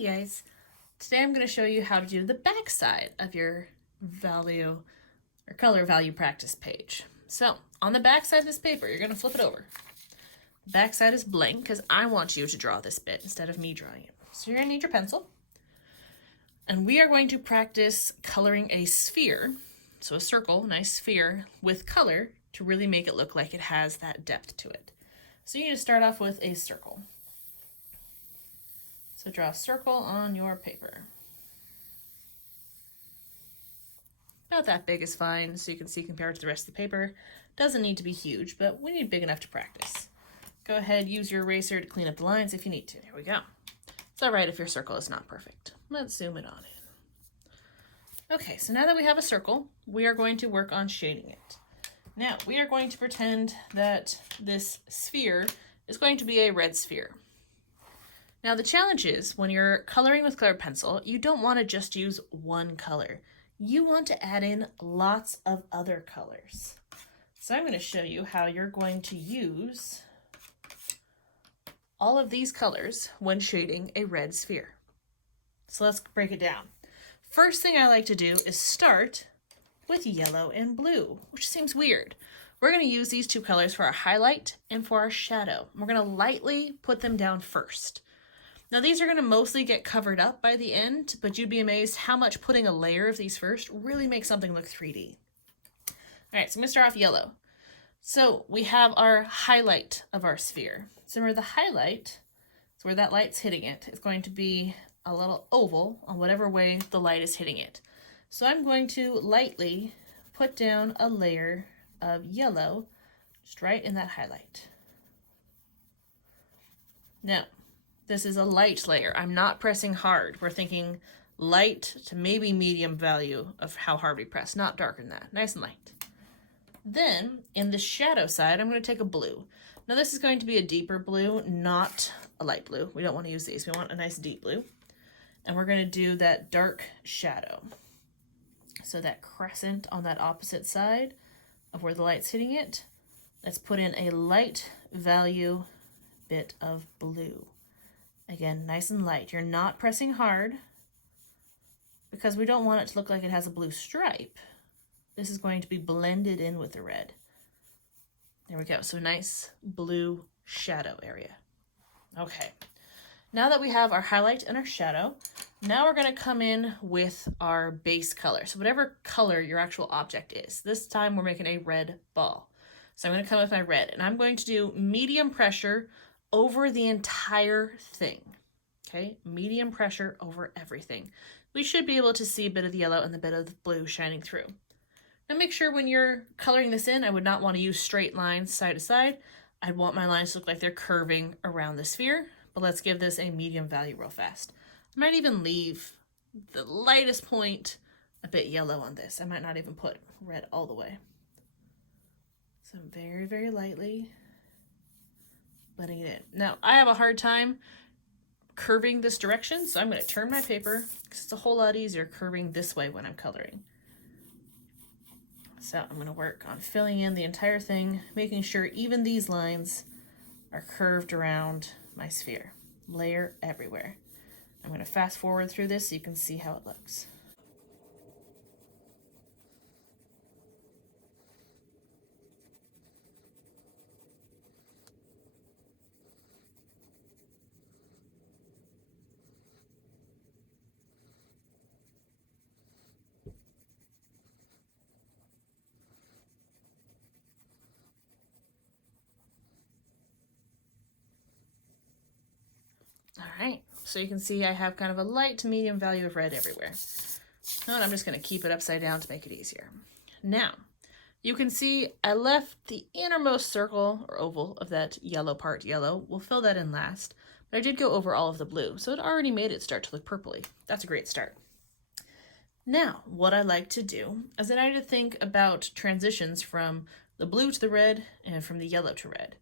Hey guys, today I'm going to show you how to do the back side of your value or color value practice page. So on the back side of this paper, you're going to flip it over. The back side is blank because I want you to draw this bit instead of me drawing it. So you're going to need your pencil. And we are going to practice coloring a sphere, so a circle, nice sphere, with color to really make it look like it has that depth to it. So you need to start off with a circle. So draw a circle on your paper. About that big is fine, so you can see compared to the rest of the paper. Doesn't need to be huge, but we need big enough to practice. Go ahead, use your eraser to clean up the lines if you need to. There we go. It's all right if your circle is not perfect. Let's zoom it on in. Okay, so now that we have a circle, we are going to work on shading it. Now, we are going to pretend that this sphere is going to be a red sphere. Now, the challenge is when you're coloring with colored pencil, you don't want to just use one color. You want to add in lots of other colors. So I'm going to show you how you're going to use all of these colors when shading a red sphere. So let's break it down. First thing I like to do is start with yellow and blue, which seems weird. We're going to use these two colors for our highlight and for our shadow. We're going to lightly put them down first. Now these are going to mostly get covered up by the end, but you'd be amazed how much putting a layer of these first really makes something look 3D. All right, so I'm going to start off yellow. So we have our highlight of our sphere. So remember the highlight, so where that light's hitting it, is going to be a little oval on whatever way the light is hitting it. So I'm going to lightly put down a layer of yellow just right in that highlight. Now, this is a light layer. I'm not pressing hard. We're thinking light to maybe medium value of how hard we press, not darker than that. Nice and light. Then in the shadow side, I'm going to take a blue. Now this is going to be a deeper blue, not a light blue. We don't want to use these. We want a nice deep blue. And we're going to do that dark shadow. So that crescent on that opposite side of where the light's hitting it, let's put in a light value bit of blue. Again, nice and light. You're not pressing hard because we don't want it to look like it has a blue stripe. This is going to be blended in with the red. There we go. So nice blue shadow area. Okay. Now that we have our highlight and our shadow, now we're going to come in with our base color. So whatever color your actual object is. This time we're making a red ball. So I'm going to come with my red, and I'm going to do medium pressure over the entire thing. Okay, medium pressure over everything. We should be able to see a bit of the yellow and the bit of the blue shining through. Now make sure when you're coloring this in, I would not want to use straight lines side to side. I'd want my lines to look like they're curving around the sphere, but let's give this a medium value real fast. I might even leave the lightest point a bit yellow on this. I might not even put red all the way. So very, very lightly letting it in. Now, I have a hard time curving this direction, so I'm going to turn my paper because it's a whole lot easier curving this way when I'm coloring. So I'm going to work on filling in the entire thing, making sure even these lines are curved around my sphere. Layer everywhere. I'm going to fast forward through this so you can see how it looks. All right, so you can see I have kind of a light to medium value of red everywhere. And I'm just going to keep it upside down to make it easier. Now, you can see I left the innermost circle or oval of that yellow part yellow. We'll fill that in last, but I did go over all of the blue, so it already made it start to look purpley. That's a great start. Now, what I like to do is I like to think about transitions from the blue to the red and from the yellow to red.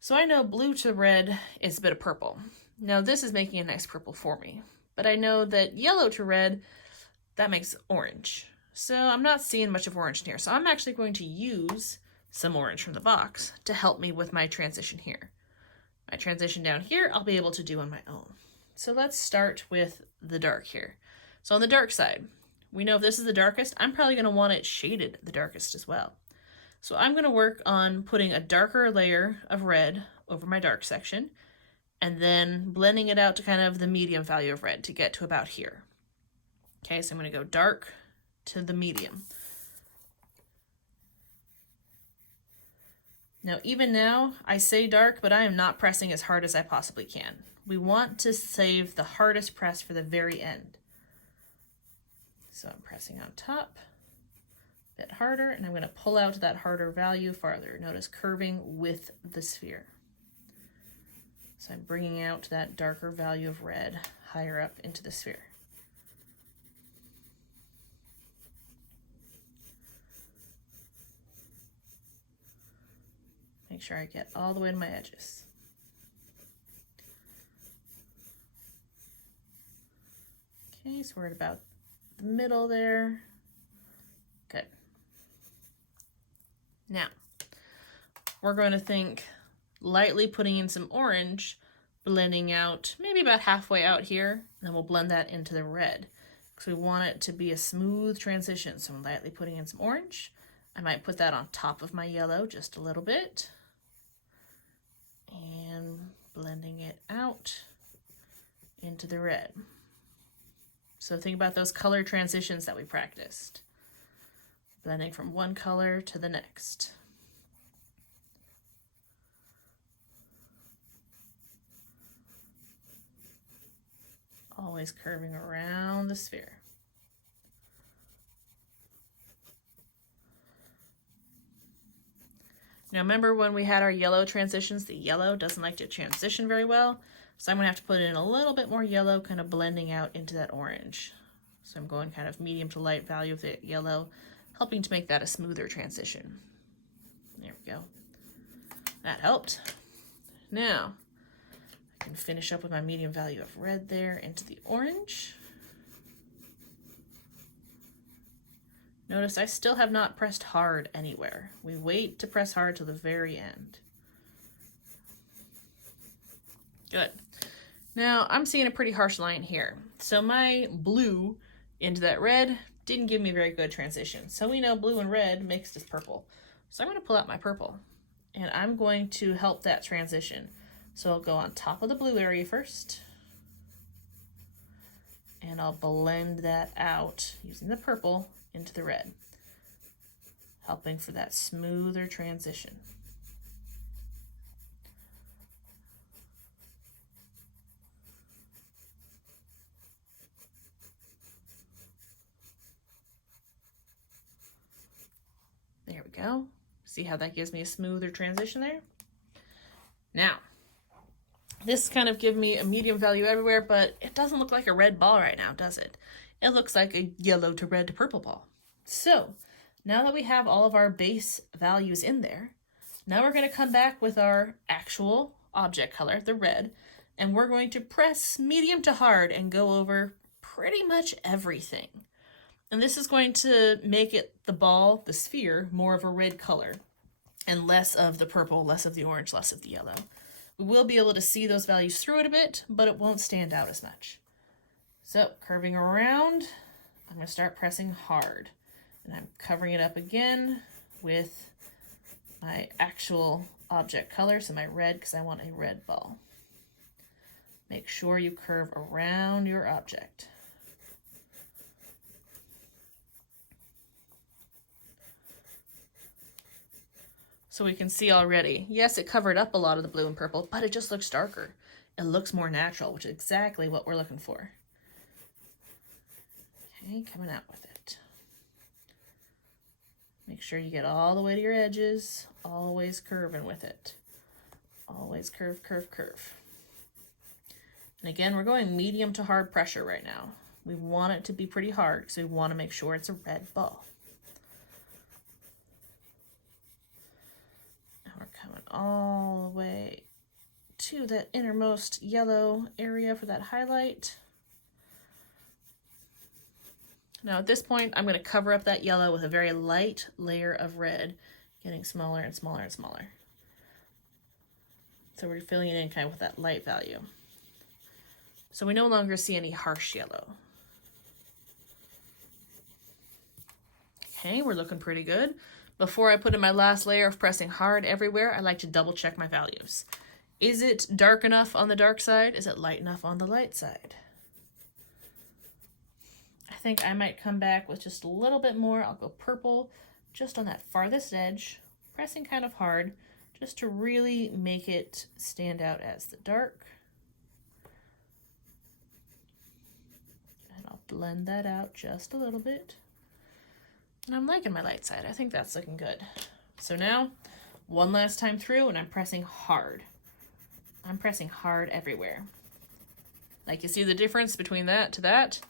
So I know blue to red is a bit of purple. Now this is making a nice purple for me, but I know that yellow to red, that makes orange. So I'm not seeing much of orange in here. So I'm actually going to use some orange from the box to help me with my transition here. My transition down here, I'll be able to do on my own. So let's start with the dark here. So on the dark side, we know if this is the darkest, I'm probably going to want it shaded the darkest as well. So I'm going to work on putting a darker layer of red over my dark section and then blending it out to kind of the medium value of red to get to about here. Okay, so I'm going to go dark to the medium. Now, even now, I say dark, but I am not pressing as hard as I possibly can. We want to save the hardest press for the very end. So I'm pressing on top, a bit harder, and I'm going to pull out that harder value farther. Notice curving with the sphere. So I'm bringing out that darker value of red higher up into the sphere. Make sure I get all the way to my edges. Okay, so we're at about the middle there. Good. Now, we're going to think lightly putting in some orange, blending out maybe about halfway out here, and then we'll blend that into the red because we want it to be a smooth transition. So I'm lightly putting in some orange. I might put that on top of my yellow just a little bit and blending it out into the red. So think about those color transitions that we practiced. Blending from one color to the next. Always curving around the sphere. Now remember when we had our yellow transitions, the yellow doesn't like to transition very well. So I'm gonna have to put in a little bit more yellow, kind of blending out into that orange. So I'm going kind of medium to light value of the yellow, helping to make that a smoother transition. There we go. That helped. Now, I can finish up with my medium value of red there into the orange. Notice I still have not pressed hard anywhere. We wait to press hard till the very end. Good. Now I'm seeing a pretty harsh line here. So my blue into that red didn't give me very good transition. So we know blue and red mixed is purple. So I'm going to pull out my purple and I'm going to help that transition. So I'll go on top of the blue area first and I'll blend that out using the purple into the red, helping for that smoother transition. There we go. See how that gives me a smoother transition there? Now, this kind of gives me a medium value everywhere, but it doesn't look like a red ball right now, does it? It looks like a yellow to red to purple ball. So now that we have all of our base values in there, now we're going to come back with our actual object color, the red, and we're going to press medium to hard and go over pretty much everything. And this is going to make it, the ball, the sphere, more of a red color and less of the purple, less of the orange, less of the yellow. We will be able to see those values through it a bit, but it won't stand out as much. So curving around, I'm going to start pressing hard. And I'm covering it up again with my actual object color, so my red, because I want a red ball. Make sure you curve around your object. So we can see already, yes, it covered up a lot of the blue and purple, but it just looks darker. It looks more natural, which is exactly what we're looking for. Okay, coming out with it. Make sure you get all the way to your edges, always curving with it. Always curve, curve, curve. And again, we're going medium to hard pressure right now. We want it to be pretty hard because we want to make sure it's a red ball. Now we're coming all the way to that innermost yellow area for that highlight. Now at this point, I'm going to cover up that yellow with a very light layer of red, getting smaller and smaller and smaller. So we're filling it in kind of with that light value. So we no longer see any harsh yellow. Okay, we're looking pretty good. Before I put in my last layer of pressing hard everywhere, I like to double check my values. Is it dark enough on the dark side? Is it light enough on the light side? I think I might come back with just a little bit more. I'll go purple just on that farthest edge, pressing kind of hard, just to really make it stand out as the dark. And I'll blend that out just a little bit. And I'm liking my light side. I think that's looking good. So now, one last time through, and I'm pressing hard. I'm pressing hard everywhere. Like, you see the difference between that to that?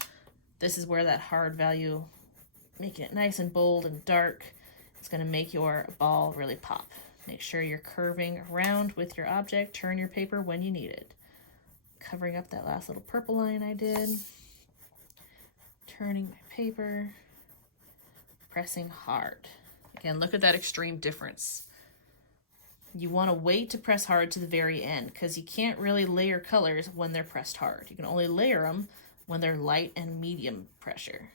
This is where that hard value, making it nice and bold and dark, is going to make your ball really pop. Make sure you're curving around with your object. Turn your paper when you need it. Covering up that last little purple line I did. Turning my paper. Pressing hard. Again, look at that extreme difference. You want to wait to press hard to the very end because you can't really layer colors when they're pressed hard. You can only layer them when they're light and medium pressure.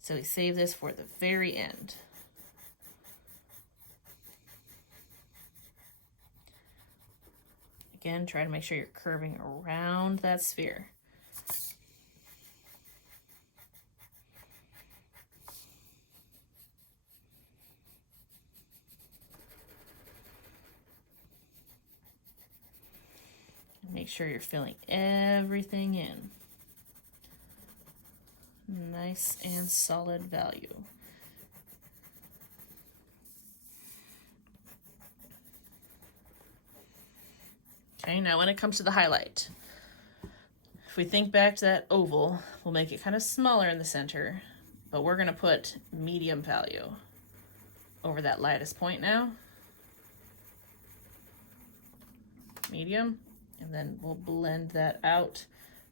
So we save this for the very end. Again, try to make sure you're curving around that sphere. Make sure you're filling everything in. Nice and solid value. Okay, now when it comes to the highlight, if we think back to that oval, we'll make it kind of smaller in the center, but we're going to put medium value over that lightest point now. Medium. And then we'll blend that out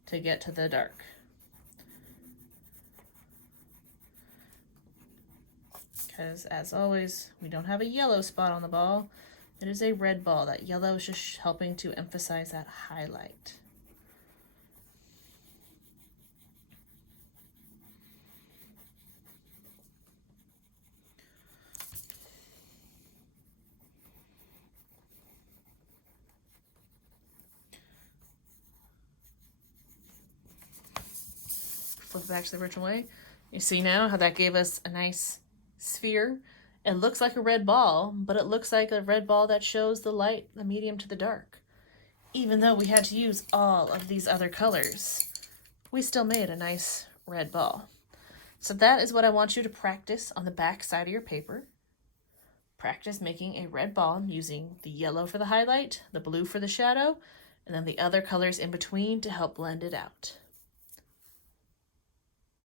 to get to the dark. Because as always, we don't have a yellow spot on the ball. It is a red ball. That yellow is just helping to emphasize that highlight. Flip it back to the original way. You see now how that gave us a nice sphere. It looks like a red ball, but it looks like a red ball that shows the light, the medium to the dark. Even though we had to use all of these other colors, we still made a nice red ball. So that is what I want you to practice on the back side of your paper. Practice making a red ball using the yellow for the highlight, the blue for the shadow, and then the other colors in between to help blend it out.